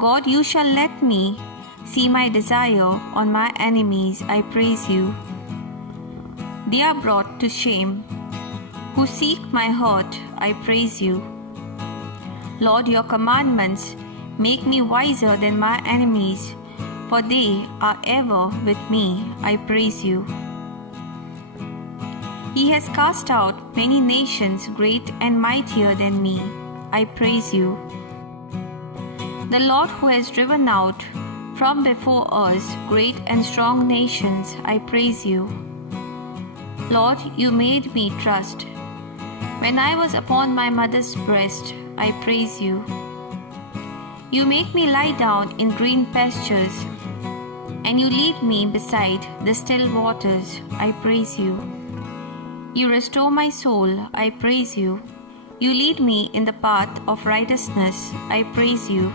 God, you shall let me see my desire on my enemies. I praise you. They are brought to shame who seek my hurt. I praise you. Lord, your commandments make me wiser than my enemies, for they are ever with me. I praise you. He has cast out many nations great and mightier than me. I praise you. The Lord who has driven out from before us great and strong nations, I praise you. Lord, you made me trust. When I was upon my mother's breast, I praise you. You make me lie down in green pastures, and you lead me beside the still waters. I praise you. You restore my soul. I praise you. You lead me in the path of righteousness. I praise you.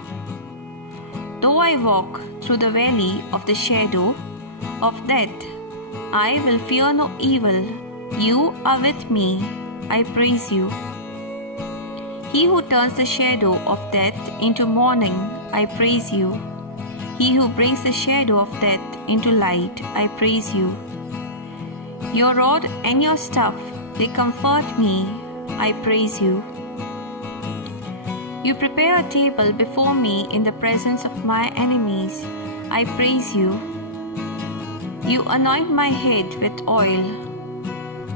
Though I walk through the valley of the shadow of death, I will fear no evil. You are with me. I praise you. He who turns the shadow of death into morning, I praise you. He who brings the shadow of death into light, I praise you. Your rod and your staff, they comfort me. I praise you. You prepare a table before me in the presence of my enemies. I praise you. You anoint my head with oil.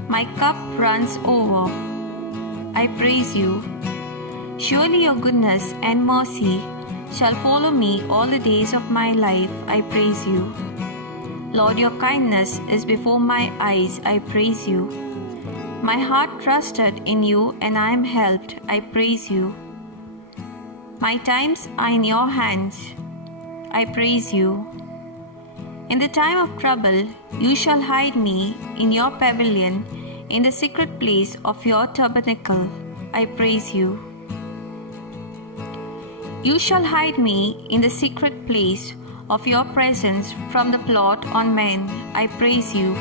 My cup runs over. I praise you. Surely your goodness and mercy shall follow me all the days of my life. I praise you. Lord, your kindness is before my eyes. I praise you. My heart trusted in you, and I am helped. I praise you. My times are in your hands. I praise you. In the time of trouble, you shall hide me in your pavilion, in the secret place of your tabernacle. I praise you. You shall hide me in the secret place of your presence from the plot on men. I praise you.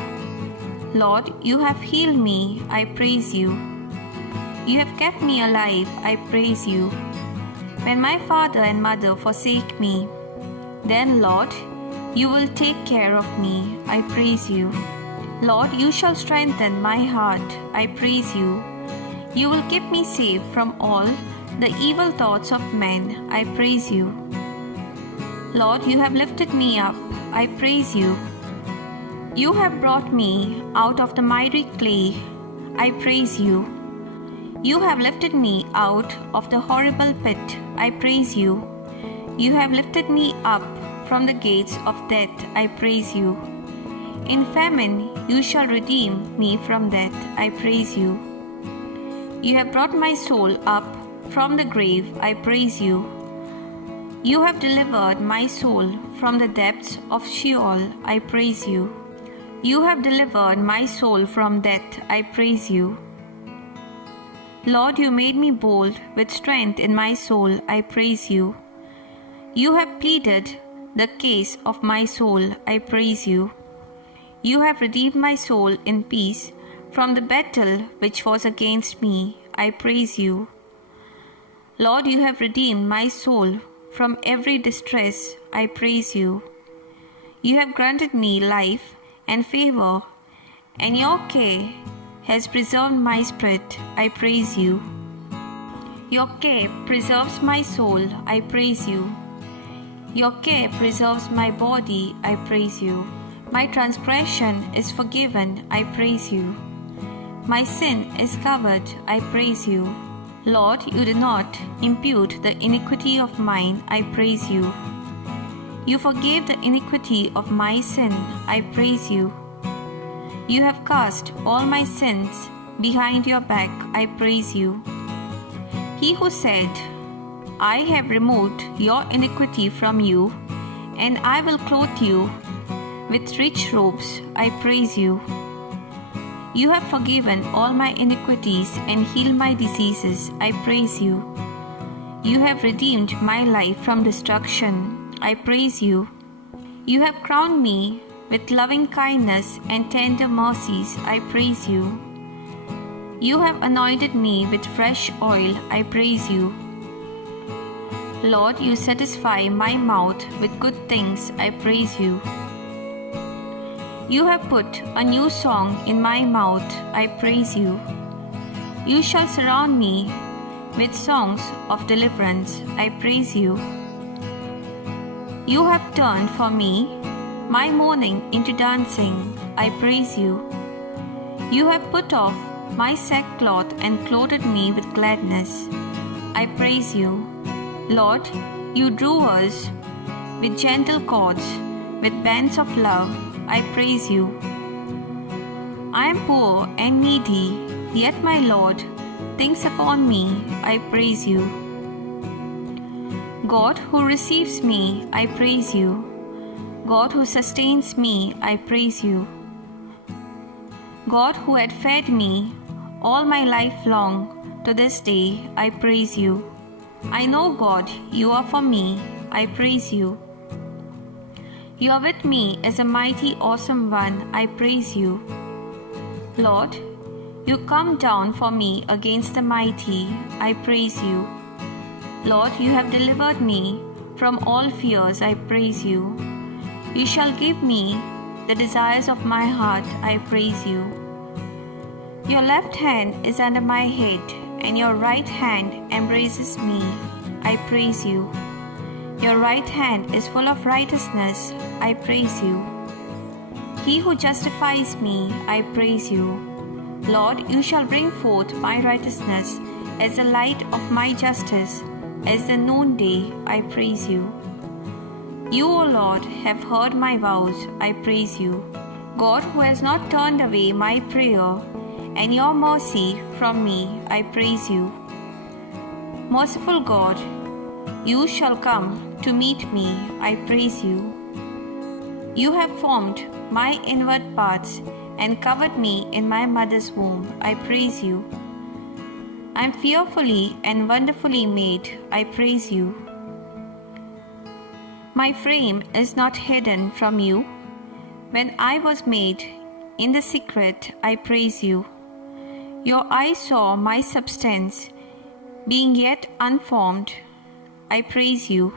Lord, you have healed me. I praise you. You have kept me alive. I praise you. When my father and mother forsake me, then, Lord, you will take care of me. I praise you. Lord, you shall strengthen my heart. I praise you. You will keep me safe from all the evil thoughts of men. I praise you. Lord, you have lifted me up. I praise you. You have brought me out of the miry clay. I praise you. You have lifted me out of the horrible pit. I praise you. You have lifted me up from the gates of death. I praise you. In famine you shall redeem me from death. I praise you. You have brought my soul up from the grave. I praise you. You have delivered my soul from the depths of Sheol. I praise you. You have delivered my soul from death. I praise you. Lord, you made me bold with strength in my soul. I praise you. You have pleaded the case of my soul. I praise you. You have redeemed my soul in peace from the battle which was against me. I praise you. Lord, you have redeemed my soul from every distress. I praise you. You have granted me life and favor, and your care has preserved my spirit. I praise you. Your care preserves my soul. I praise you. Your care preserves my body. I praise you. My transgression is forgiven. I praise you. My sin is covered. I praise you. Lord, you do not impute the iniquity of mine. I praise you. You forgave the iniquity of my sin. I praise you. You have cast all my sins behind your back. I praise you. He who said, I have removed your iniquity from you, and I will clothe you with rich robes. I praise you. You have forgiven all my iniquities and healed my diseases. I praise you. You have redeemed my life from destruction. I praise you. You have crowned me with loving kindness and tender mercies. I praise you. You have anointed me with fresh oil. I praise you. Lord, you satisfy my mouth with good things, I praise you. You have put a new song in my mouth, I praise you. You shall surround me with songs of deliverance, I praise you. You have turned for me my mourning into dancing, I praise you. You have put off my sackcloth and clothed me with gladness, I praise you. Lord, you drew us with gentle cords, with bands of love, I praise you. I am poor and needy, yet my Lord thinks upon me, I praise you. God who receives me, I praise you. God who sustains me, I praise you. God who had fed me all my life long, to this day, I praise you. I know, God, you are for me, I praise you. You are with me as a mighty, awesome one, I praise you. Lord, you come down for me against the mighty, I praise you. Lord, you have delivered me from all fears, I praise you. You shall give me the desires of my heart, I praise you. Your left hand is under my head, and your right hand embraces me, I praise you. Your right hand is full of righteousness, I praise you. He who justifies me, I praise you. Lord, you shall bring forth my righteousness as the light of my justice, as the noonday, I praise you. You, O Lord, have heard my vows, I praise you. God, who has not turned away my prayer, and your mercy from me, I praise you. Merciful God, you shall come to meet me, I praise you. You have formed my inward parts and covered me in my mother's womb, I praise you. I am fearfully and wonderfully made, I praise you. My frame is not hidden from you. When I was made in the secret, I praise you. Your eyes saw my substance, being yet unformed, I praise you.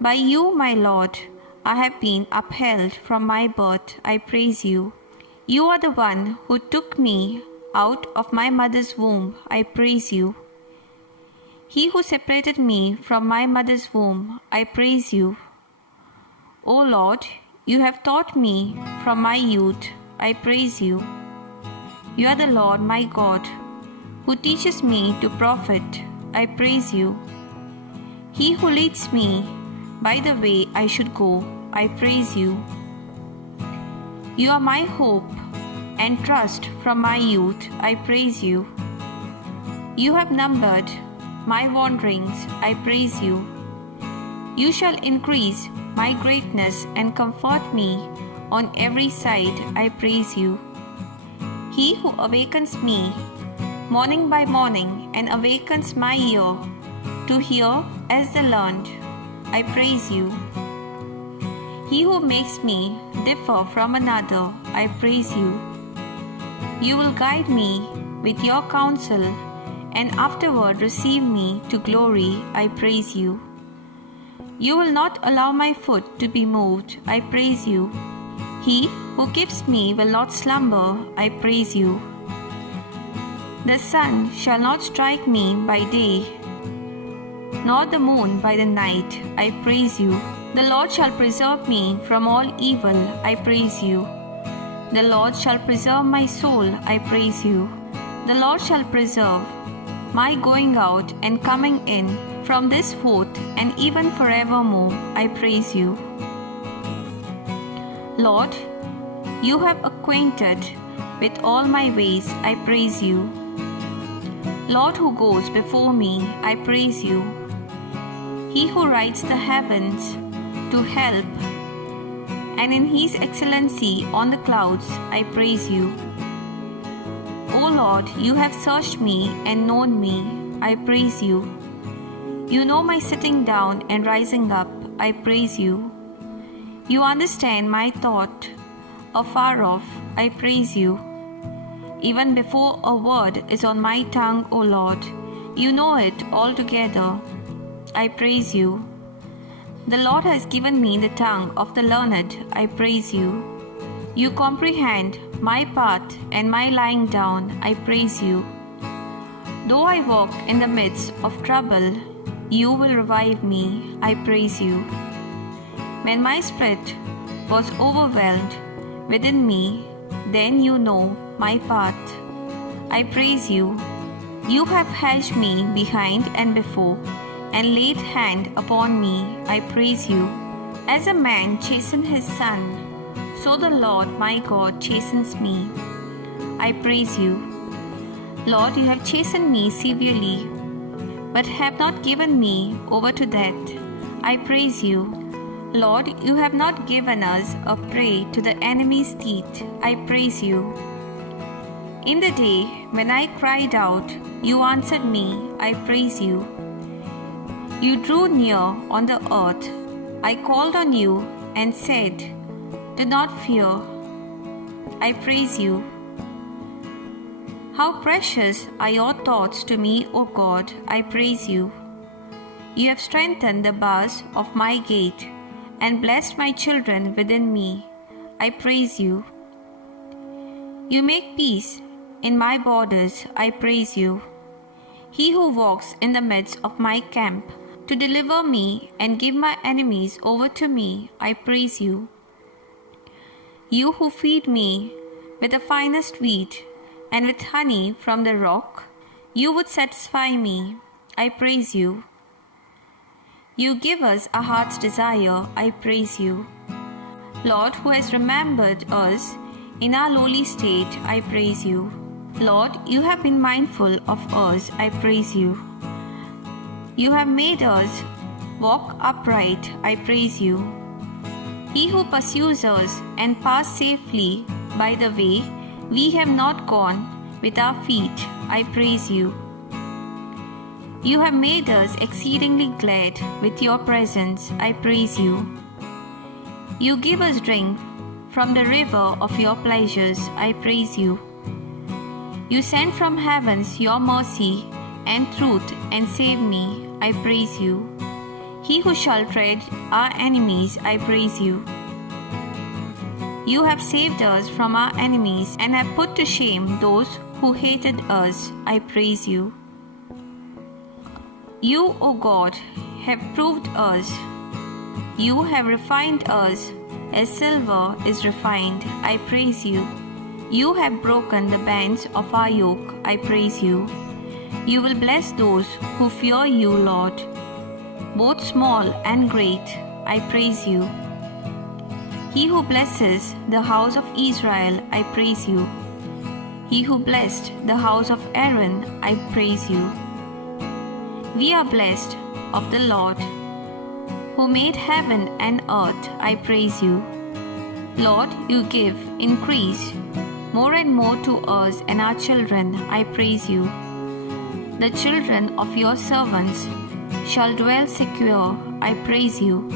By you, my Lord, I have been upheld from my birth, I praise you. You are the one who took me out of my mother's womb, I praise you. He who separated me from my mother's womb, I praise you. O Lord, you have taught me from my youth, I praise you. You are the Lord my God, who teaches me to profit, I praise you. He who leads me by the way I should go, I praise you. You are my hope and trust from my youth, I praise you. You have numbered my wanderings, I praise you. You shall increase my greatness and comfort me on every side, I praise you. He who awakens me morning by morning and awakens my ear to hear as the learned, I praise you. He who makes me differ from another, I praise you. You will guide me with your counsel and afterward receive me to glory, I praise you. You will not allow my foot to be moved, I praise you. He who keeps me will not slumber, I praise you. The sun shall not strike me by day, nor the moon by the night, I praise you. The Lord shall preserve me from all evil, I praise you. The Lord shall preserve my soul, I praise you. The Lord shall preserve my going out and coming in from this forth and even forevermore, I praise you. Lord, you have acquainted with all my ways, I praise you. Lord, who goes before me, I praise you. He who rides the heavens to help, and in his excellency on the clouds, I praise you. O Lord, you have searched me and known me, I praise you. You know my sitting down and rising up, I praise you. You understand my thought afar off, I praise you. Even before a word is on my tongue, O Lord, you know it altogether. I praise you. The Lord has given me the tongue of the learned. I praise you. You comprehend my path and my lying down. I praise you. Though I walk in the midst of trouble, you will revive me. I praise you. When my spirit was overwhelmed within me, then you know my path. I praise you. You have hedged me behind and before, and laid hand upon me. I praise you. As a man chastens his son, so the Lord my God chastens me. I praise you. Lord, you have chastened me severely, but have not given me over to death. I praise you. Lord, you have not given us a prey to the enemy's teeth. I praise you. In the day when I cried out, you answered me. I praise you. You drew near on the earth. I called on you and said, do not fear. I praise you. How precious are your thoughts to me, O God. I praise you. You have strengthened the bars of my gate and blessed my children within me. I praise you. You make peace in my borders. I praise you. He who walks in the midst of my camp to deliver me and give my enemies over to me. I praise you. You who feed me with the finest wheat and with honey from the rock, you would satisfy me. I praise you. You give us a heart's desire. I praise you. Lord, who has remembered us in our lowly state, I praise you. Lord, you have been mindful of us. I praise you. You have made us walk upright. I praise you. He who pursues us and pass safely by the way, we have not gone with our feet. I praise you. You have made us exceedingly glad with your presence. I praise you. You give us drink from the river of your pleasures. I praise you. You send from heavens your mercy and truth and save me. I praise you. He who shall tread our enemies, I praise you. You have saved us from our enemies and have put to shame those who hated us. I praise you. You, O God, have proved us. You have refined us as silver is refined. I praise you. You have broken the bands of our yoke. I praise you. You will bless those who fear you, Lord, both small and great. I praise you. He who blesses the house of Israel, I praise you. He who blessed the house of Aaron, I praise you. We are blessed of the Lord, who made heaven and earth. I praise you. Lord, you give increase more and more to us and our children. I praise you. The children of your servants shall dwell secure. I praise you.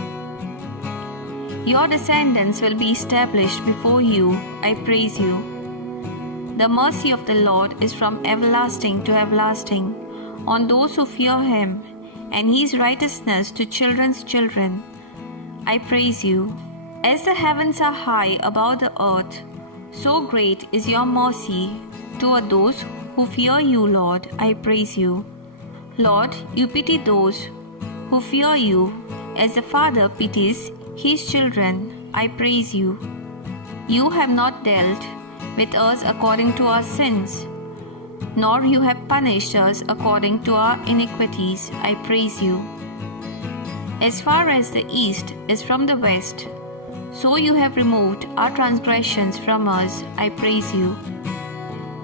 Your descendants will be established before you. I praise you. The mercy of the Lord is from everlasting to everlasting on those who fear him, and his righteousness to children's children. I praise you. As the heavens are high above the earth, so great is your mercy toward those who fear you, Lord. I praise you. Lord, you pity those who fear you, as the Father pities his children. I praise you. You have not dealt with us according to our sins, nor you have punished us according to our iniquities. I praise you. As far as the east is from the west, so you have removed our transgressions from us. I praise you.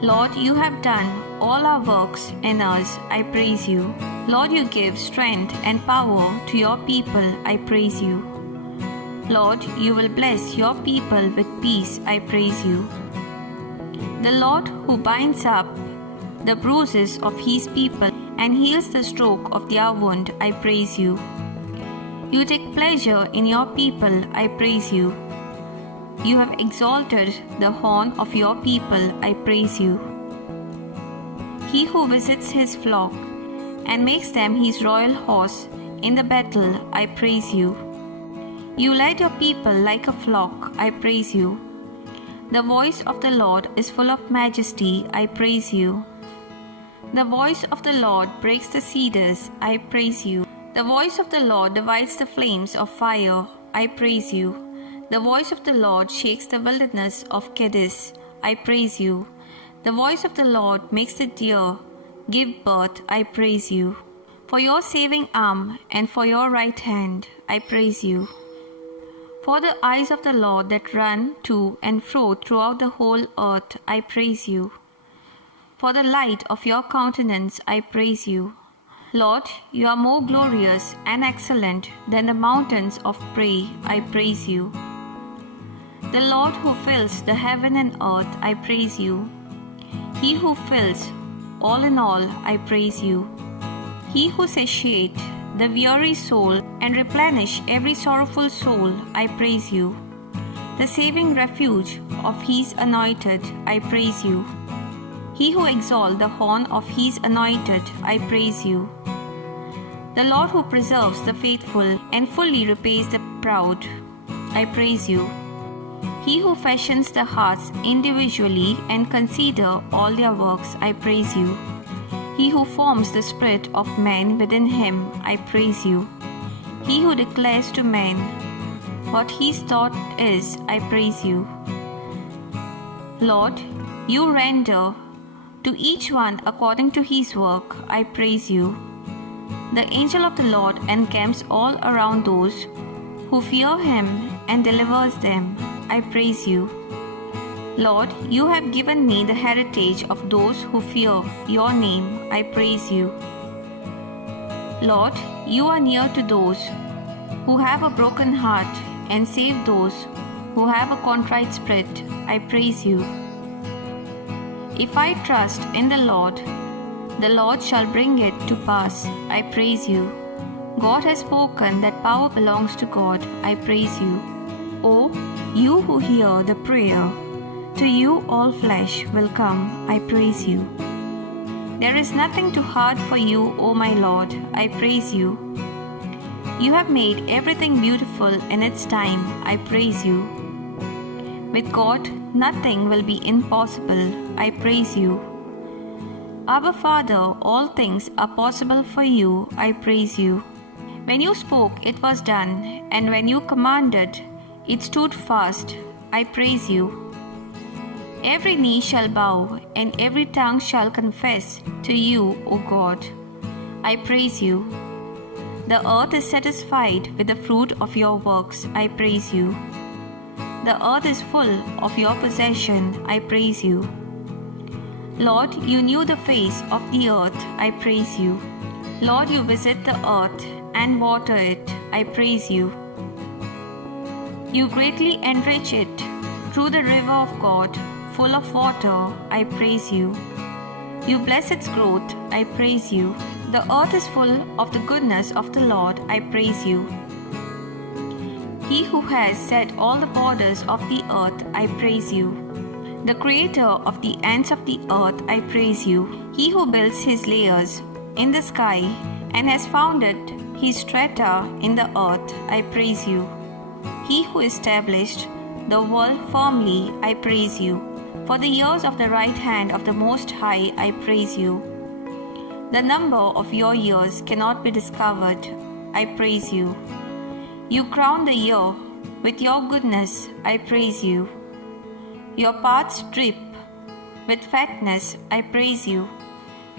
Lord, you have done all our works in us. I praise you. Lord, you give strength and power to your people. I praise you. Lord, you will bless your people with peace. I praise you. The Lord who binds up the bruises of his people and heals the stroke of their wound. I praise you. You take pleasure in your people. I praise you. You have exalted the horn of your people. I praise you. He who visits his flock and makes them his royal horse in the battle, I praise you. You led your people like a flock, I praise you. The voice of the Lord is full of majesty, I praise you. The voice of the Lord breaks the cedars, I praise you. The voice of the Lord divides the flames of fire, I praise you. The voice of the Lord shakes the wilderness of Kadesh, I praise you. The voice of the Lord makes the deer give birth, I praise you. For your saving arm and for your right hand, I praise you. For the eyes of the Lord that run to and fro throughout the whole earth, I praise you. For the light of your countenance, I praise you. Lord, you are more glorious and excellent than the mountains of prey, I praise you. The Lord who fills the heaven and earth, I praise you. He who fills all in all, I praise you. He who satiates the weary soul and replenish every sorrowful soul, I praise you. The saving refuge of his anointed, I praise you. He who exalts the horn of his anointed, I praise you. The Lord who preserves the faithful and fully repays the proud, I praise you. He who fashions the hearts individually and consider all their works, I praise you. He who forms the spirit of man within him, I praise you. He who declares to man what his thought is, I praise you. Lord, you render to each one according to his work, I praise you. The angel of the Lord encamps all around those who fear him and delivers them, I praise you. Lord, you have given me the heritage of those who fear your name, I praise you. Lord, you are near to those who have a broken heart and save those who have a contrite spirit, I praise you. If I trust in the Lord shall bring it to pass, I praise you. God has spoken that power belongs to God, I praise you. O you who hear the prayer, to you all flesh will come, I praise you. There is nothing too hard for you, O my Lord, I praise you. You have made everything beautiful in its time, I praise you. With God, nothing will be impossible, I praise you. Our Father, all things are possible for you, I praise you. When you spoke, it was done, and when you commanded, it stood fast, I praise you. Every knee shall bow, and every tongue shall confess to you, O God. I praise you. The earth is satisfied with the fruit of your works, I praise you. The earth is full of your possession, I praise you. Lord, you knew the face of the earth, I praise you. Lord, you visit the earth and water it, I praise you. You greatly enrich it through the river of God, full of water, I praise you. You bless its growth, I praise you. The earth is full of the goodness of the Lord, I praise you. He who has set all the borders of the earth, I praise you. The creator of the ends of the earth, I praise you. He who builds his layers in the sky and has founded his strata in the earth, I praise you. He who established the world firmly, I praise you. For the years of the right hand of the Most High, I praise you. The number of your years cannot be discovered, I praise you. You crown the year with your goodness, I praise you. Your paths drip with fatness, I praise you.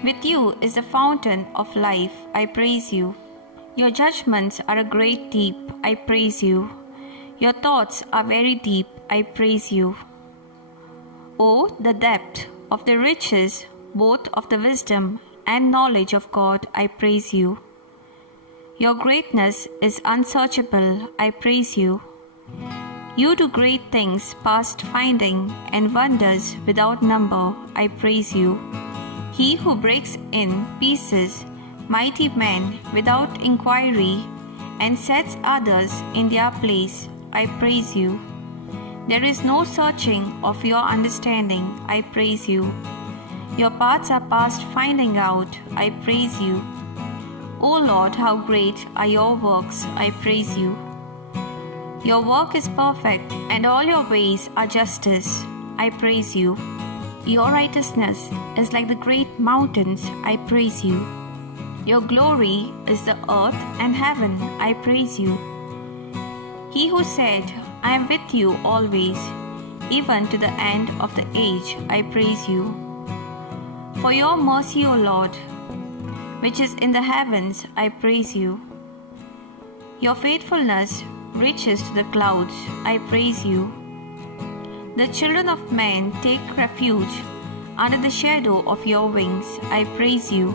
With you is the fountain of life, I praise you. Your judgments are a great deep, I praise you. Your thoughts are very deep, I praise you. O the depth of the riches, both of the wisdom and knowledge of God, I praise you. Your greatness is unsearchable, I praise you. You do great things past finding and wonders without number, I praise you. He who breaks in pieces mighty men without inquiry and sets others in their place, I praise you. There is no searching of your understanding, I praise you. Your paths are past finding out, I praise you. O Lord, how great are your works, I praise you. Your work is perfect, and all your ways are justice, I praise you. Your righteousness is like the great mountains, I praise you. Your glory is the earth and heaven, I praise you. He who said, I am with you always, even to the end of the age, I praise you. For your mercy, O Lord, which is in the heavens, I praise you. Your faithfulness reaches to the clouds, I praise you. The children of men take refuge under the shadow of your wings, I praise you.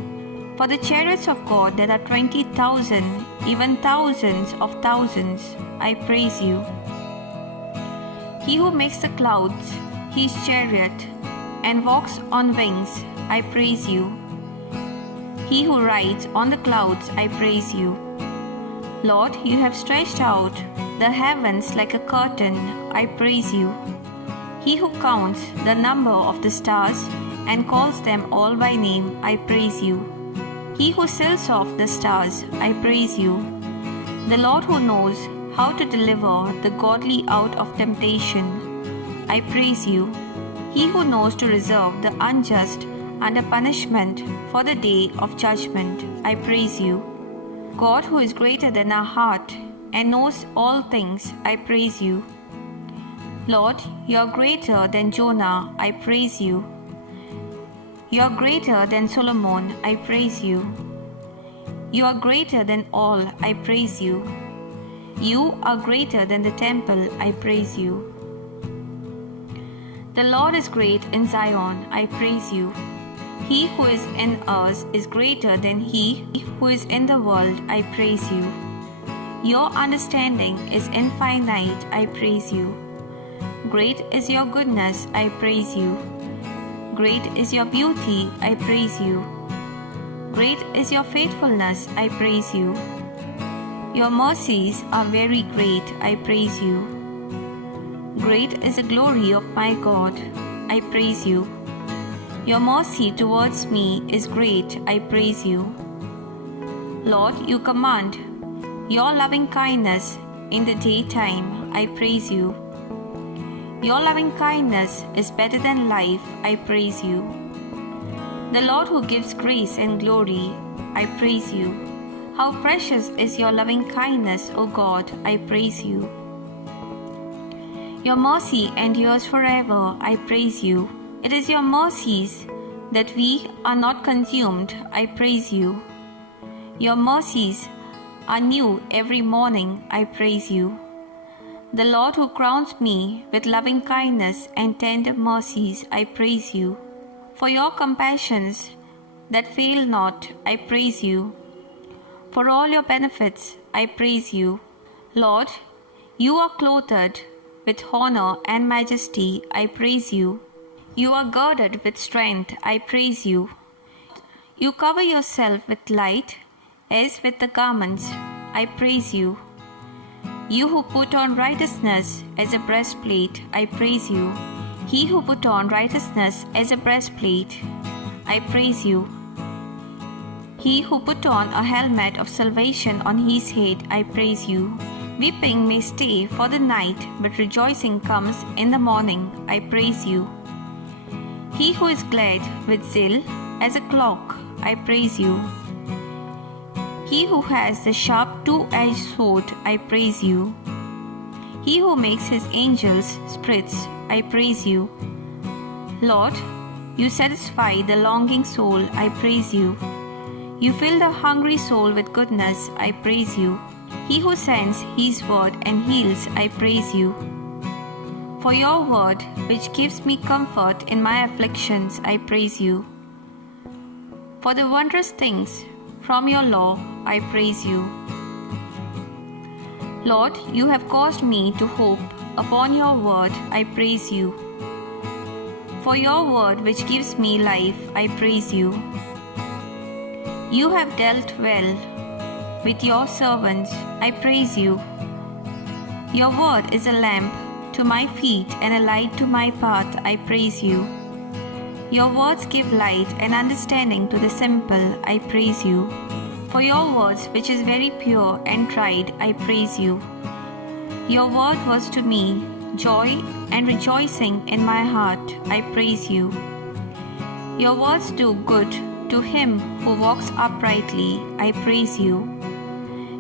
For the chariots of God that are 20,000, even thousands of thousands, I praise you. He who makes the clouds his chariot and walks on wings, I praise you. He who rides on the clouds, I praise you. Lord, you have stretched out the heavens like a curtain, I praise you. He who counts the number of the stars and calls them all by name, I praise you. He who sells off the stars, I praise you. The Lord who knows how to deliver the godly out of temptation, I praise you. He who knows to reserve the unjust under punishment for the day of judgment, I praise you. God who is greater than our heart and knows all things, I praise you. Lord, you are greater than Jonah, I praise you. You are greater than Solomon, I praise you. You are greater than all, I praise you. You are greater than the temple, I praise you. The Lord is great in Zion, I praise you. He who is in us is greater than he who is in the world, I praise you. Your understanding is infinite, I praise you. Great is your goodness, I praise you. Great is your beauty, I praise you. Great is your faithfulness, I praise you. Your mercies are very great, I praise you. Great is the glory of my God, I praise you. Your mercy towards me is great, I praise you. Lord, you command your loving kindness in the daytime, I praise you. Your loving kindness is better than life, I praise you. The Lord who gives grace and glory, I praise you. How precious is your loving kindness, O God, I praise you. Your mercy endures forever, I praise you. It is your mercies that we are not consumed, I praise you. Your mercies are new every morning, I praise you. The Lord who crowns me with loving kindness and tender mercies, I praise you. For your compassions that fail not, I praise you. For all your benefits, I praise you. Lord, you are clothed with honor and majesty, I praise you. You are girded with strength, I praise you. You cover yourself with light as with the garments, I praise you. You who put on righteousness as a breastplate, I praise you. He who put on righteousness as a breastplate, I praise you. He who put on a helmet of salvation on his head, I praise you. Weeping may stay for the night, but rejoicing comes in the morning, I praise you. He who is glad with zeal as a cloak, I praise you. He who has the sharp two-edged sword, I praise you. He who makes his angels spirits, I praise you. Lord, you satisfy the longing soul, I praise you. You fill the hungry soul with goodness, I praise you. He who sends his word and heals, I praise you. For your word, which gives me comfort in my afflictions, I praise you. For the wondrous things from your law, I praise you. Lord, you have caused me to hope upon your word, I praise you. For your word, which gives me life, I praise you. You have dealt well with your servants, I praise you. Your word is a lamp to my feet and a light to my path, I praise you. Your words give light and understanding to the simple, I praise you. For your words, which is very pure and tried, I praise you. Your word was to me joy and rejoicing in my heart, I praise you. Your words do good to him who walks uprightly, I praise you.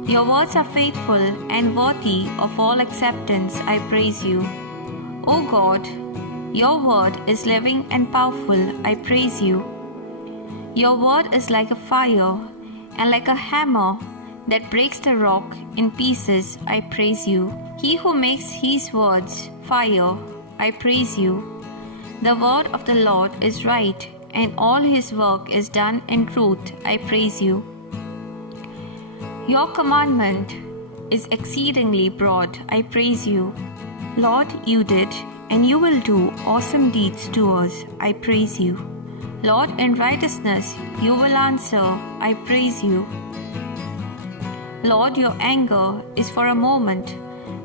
Your words are faithful and worthy of all acceptance, I praise you. O God, your word is living and powerful, I praise you. Your word is like a fire and like a hammer that breaks the rock in pieces, I praise you. He who makes his words fire, I praise you. The word of the Lord is right, and all his work is done in truth, I praise you. Your commandment is exceedingly broad, I praise you. Lord, you did, and you will do awesome deeds to us, I praise you. Lord, in righteousness you will answer, I praise you. Lord, your anger is for a moment,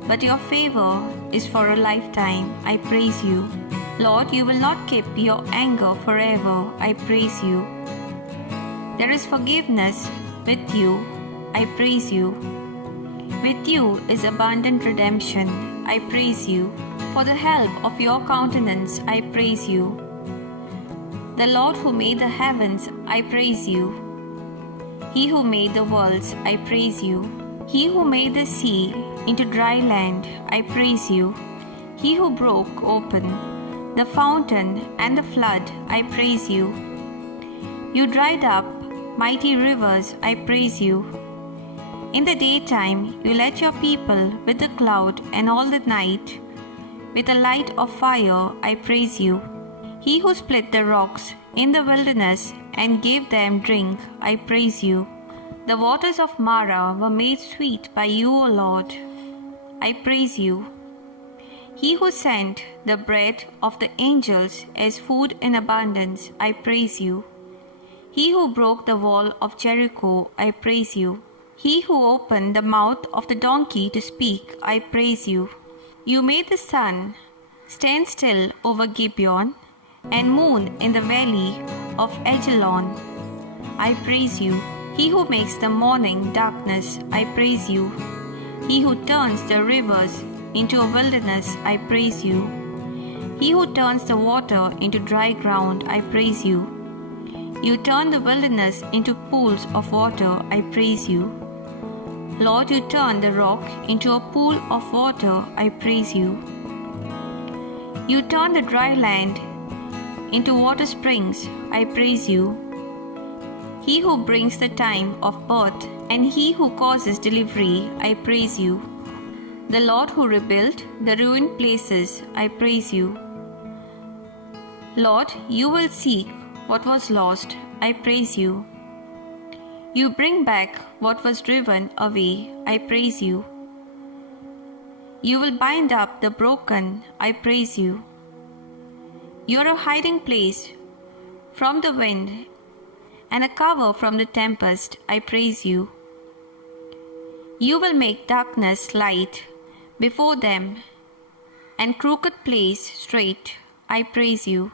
but your favor is for a lifetime, I praise you. Lord, you will not keep your anger forever, I praise you. There is forgiveness with you, I praise you. With you is abundant redemption, I praise you. For the help of your countenance, I praise you. The Lord who made the heavens, I praise you. He who made the worlds, I praise you. He who made the sea into dry land, I praise you. He who broke open the fountain and the flood, I praise you. You dried up mighty rivers, I praise you. In the daytime you led your people with the cloud, and all the night with a light of fire, I praise you. He who split the rocks in the wilderness and gave them drink, I praise you. The waters of Marah were made sweet by you, O Lord. I praise you. He who sent the bread of the angels as food in abundance, I praise you. He who broke the wall of Jericho, I praise you. He who opened the mouth of the donkey to speak, I praise you. You made the sun stand still over Gibeon, and moon in the valley of Ajalon. I praise you. He who makes the morning darkness, I praise you. He who turns the rivers into a wilderness, I praise you. He who turns the water into dry ground, I praise you. You turn the wilderness into pools of water, I praise you. Lord, you turn the rock into a pool of water, I praise you. You turn the dry land into water springs, I praise you. He who brings the time of birth and he who causes delivery, I praise you. The Lord who rebuilt the ruined places, I praise you. Lord, you will seek what was lost, I praise you. You bring back what was driven away, I praise you. You will bind up the broken, I praise you. You are a hiding place from the wind and a cover from the tempest, I praise you. You will make darkness light before them and crooked place straight, I praise you.